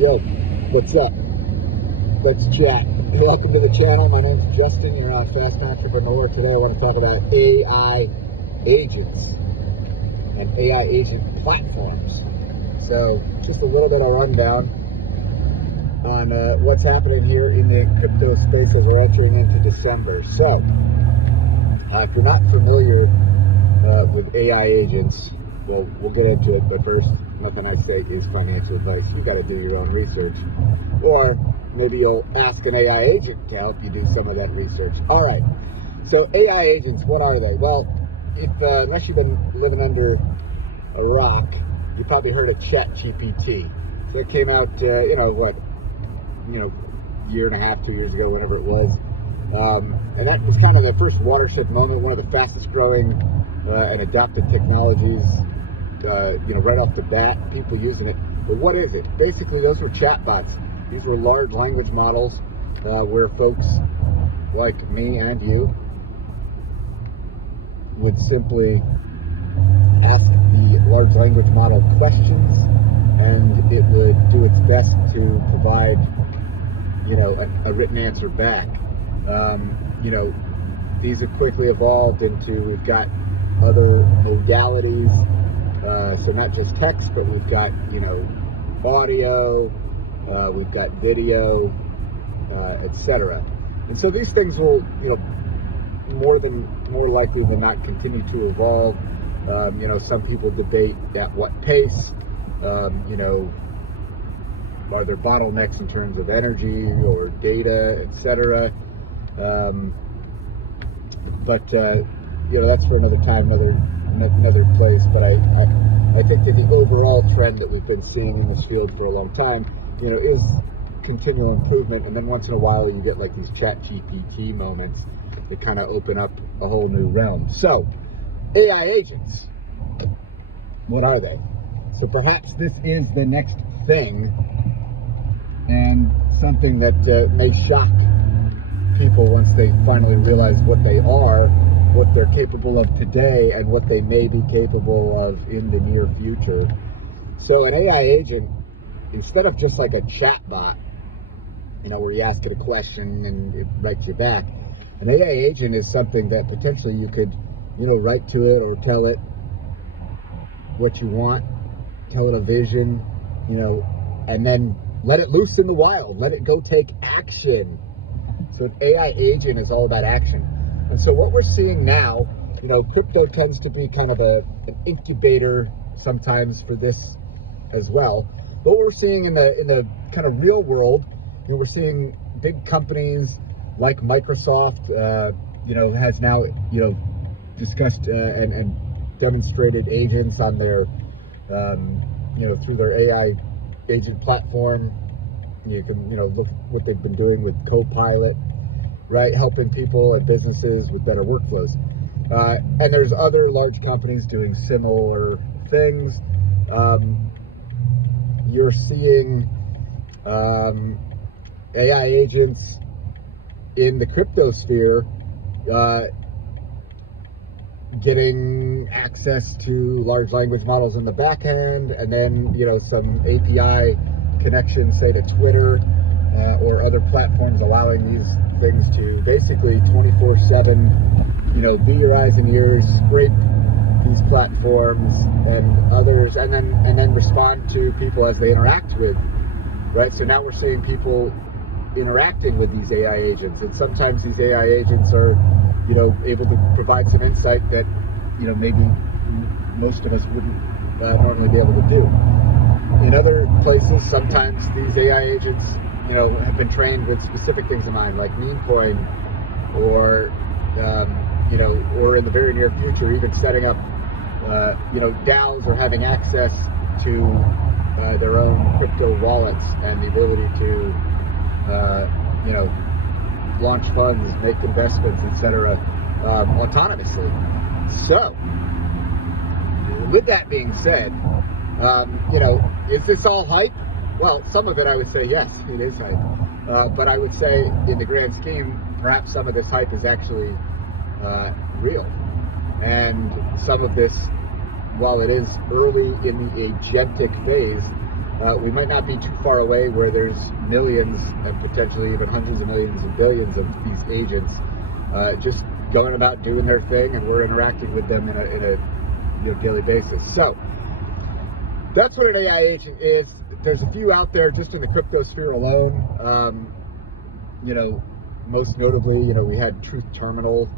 Yo, what's up? Let's chat. Welcome to the channel. My name's Justin. You're on Fast Entrepreneur. Today I want to talk about AI agents and AI agent platforms. So just a little bit of rundown on what's happening here in the crypto space as we're entering into December. So if you're not familiar with AI agents, well, we'll get into it, but first, nothing I say is financial advice. You got to do your own research. Or maybe you'll ask an AI agent to help you do some of that research. All right. So AI agents, what are they? Well, if unless you've been living under a rock, you probably heard of ChatGPT. So it came out, year and a half, 2 years ago, whenever it was. And that was kind of the first watershed moment, one of the fastest growing and adopted technologies, right off the bat, people using it. But what is it? Basically, those were chatbots. These were large language models where folks like me and you would simply ask the large language model questions, and it would do its best to provide, a written answer back. These have quickly evolved into, we've got other modalities, so not just text, but we've got, audio, we've got video, etc. And so these things will, more likely than not continue to evolve. Some people debate at what pace, are there bottlenecks in terms of energy or data, etc. That's for another time, another place. But I think that the overall trend that we've been seeing in this field for a long time, is continual improvement. And then once in a while you get like these ChatGPT moments that kind of open up a whole new realm. So AI agents, what are they? So perhaps this is the next thing, and something that may shock people once they finally realize what they are, what they're capable of today, and what they may be capable of in the near future. So an AI agent, instead of just like a chat bot, where you ask it a question and it writes you back, an AI agent is something that potentially you could, write to it or tell it what you want, tell it a vision, and then let it loose in the wild, let it go take action. So an AI agent is all about action. And so what we're seeing now, crypto tends to be kind of an incubator sometimes for this as well. But what we're seeing in the kind of real world, we're seeing big companies like Microsoft, has now, discussed and demonstrated agents on their, through their AI agent platform. You can, look at what they've been doing with Copilot, right? Helping people and businesses with better workflows. And there's other large companies doing similar things. You're seeing AI agents in the crypto sphere getting access to large language models in the back end, and then, some API connection, say to Twitter or other platforms, allowing these things to basically 24/7, be your eyes and ears, scrape these platforms and others, and then respond to people as they interact with, right? So now we're seeing people interacting with these AI agents, and sometimes these AI agents are, able to provide some insight that, maybe most of us wouldn't normally be able to do. In other places, sometimes these AI agents, have been trained with specific things in mind, like meme coin, or, or in the very near future, even setting up, DAOs, or having access to their own crypto wallets and the ability to, launch funds, make investments, etc., autonomously. So, with that being said, is this all hype? Well, some of it I would say yes, it is hype. But I would say in the grand scheme, perhaps some of this hype is actually real. And some of this, while it is early in the agentic phase, we might not be too far away where there's millions and potentially even hundreds of millions and billions of these agents just going about doing their thing, and we're interacting with them in a daily basis. So that's what an AI agent is. There's a few out there just in the crypto sphere alone. Most notably, we had Truth Terminal,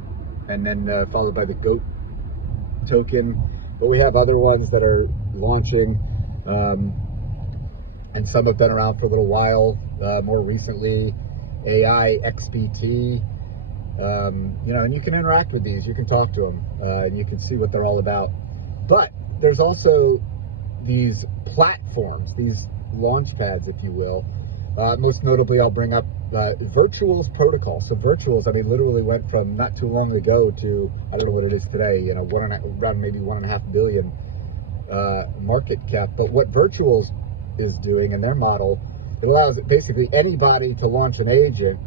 and then followed by the GOAT token. But we have other ones that are launching, and some have been around for a little while. More recently, AI XBT. And you can interact with these. You can talk to them, and you can see what they're all about. But there's also these platforms, these launch pads, if you will. Most notably, I'll bring up Virtuals protocol. So Virtuals, literally went from not too long ago to, I don't know what it is today, around maybe 1.5 billion market cap. But what Virtuals is doing in their model, it allows basically anybody to launch an agent,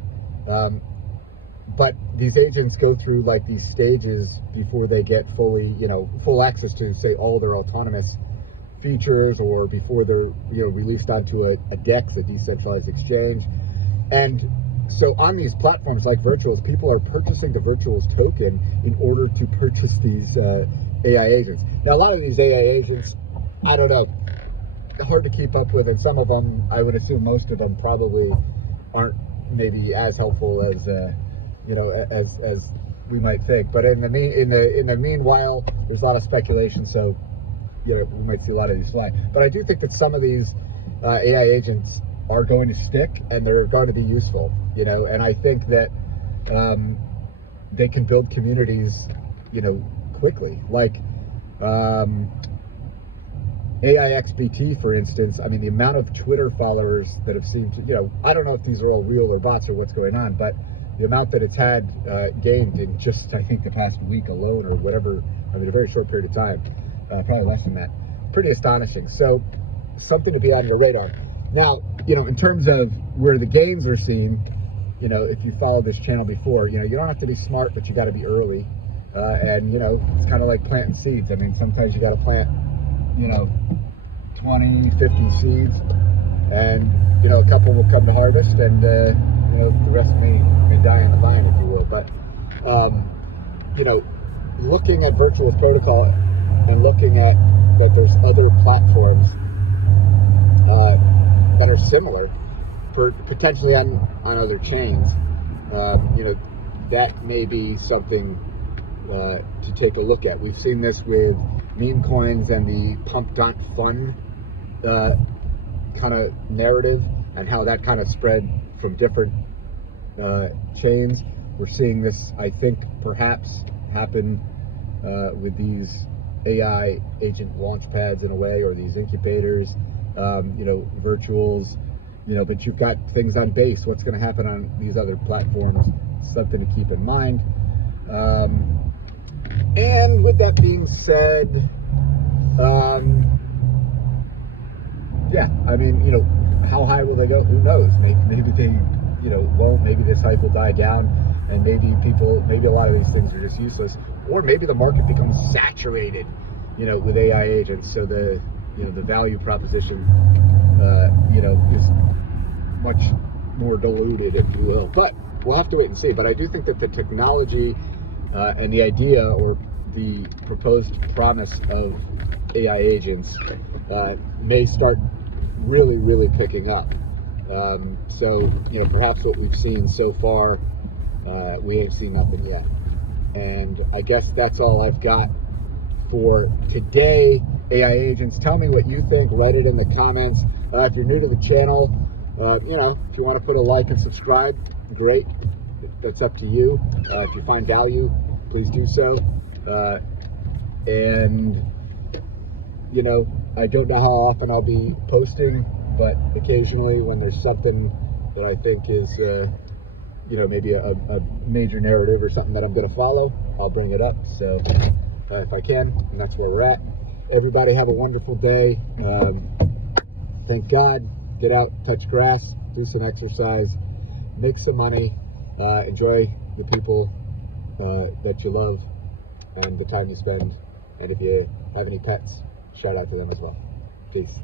but these agents go through like these stages before they get full access to, say, all their autonomous features, or before they're released onto a DEX, a decentralized exchange. And so on these platforms like Virtuals, people are purchasing the Virtuals token in order to purchase these AI agents. Now, a lot of these AI agents, I don't know, hard to keep up with, and some of them, I would assume most of them probably aren't maybe as helpful as as we might think. But in the meanwhile, there's a lot of speculation, so we might see a lot of these fly. But I do think that some of these AI agents are going to stick, and they're going to be useful, and I think that they can build communities, quickly. Like AIXBT, for instance, the amount of Twitter followers that have seemed to, I don't know if these are all real or bots or what's going on, but the amount that it's had gained in just, I think, the past week alone, or whatever, a very short period of time, probably less than that, pretty astonishing. So something to be on your radar. Now, in terms of where the gains are seen, if you follow this channel before, you don't have to be smart, but you got to be early. And, it's kind of like planting seeds. Sometimes you got to plant, 20, 50 seeds, and, a couple will come to harvest, and, the rest may die on the vine, if you will. But, looking at Virtuals protocol and looking at that there's other platforms that are similar, potentially on other chains, that may be something to take a look at. We've seen this with meme coins and the pump.fun kind of narrative, and how that kind of spread from different chains. We're seeing this, I think, perhaps happen with these AI agent launch pads in a way, or these incubators, Virtuals, but you've got things on Base. What's going to happen on these other platforms? Something to keep in mind. And with that being said, how high will they go? Who knows? Maybe they, won't. Maybe this hype will die down, and maybe a lot of these things are just useless, or maybe the market becomes saturated, with AI agents. So the value proposition, is much more diluted, if you will. But we'll have to wait and see. But I do think that the technology and the idea, or the proposed promise of AI agents may start really, really picking up. So, perhaps what we've seen so far, we ain't seen nothing yet. And I guess that's all I've got for today. AI agents, tell me what you think. Write it in the comments. If you're new to the channel, if you want to put a like and subscribe, great. That's up to you. If you find value, please do so. And I don't know how often I'll be posting, but occasionally when there's something that I think is, maybe a major narrative or something that I'm going to follow, I'll bring it up. So if I can, and that's where we're at. Everybody have a wonderful day. Thank God. Get out, touch grass, do some exercise, make some money, enjoy the people that you love and the time you spend. And if you have any pets, shout out to them as well. Peace.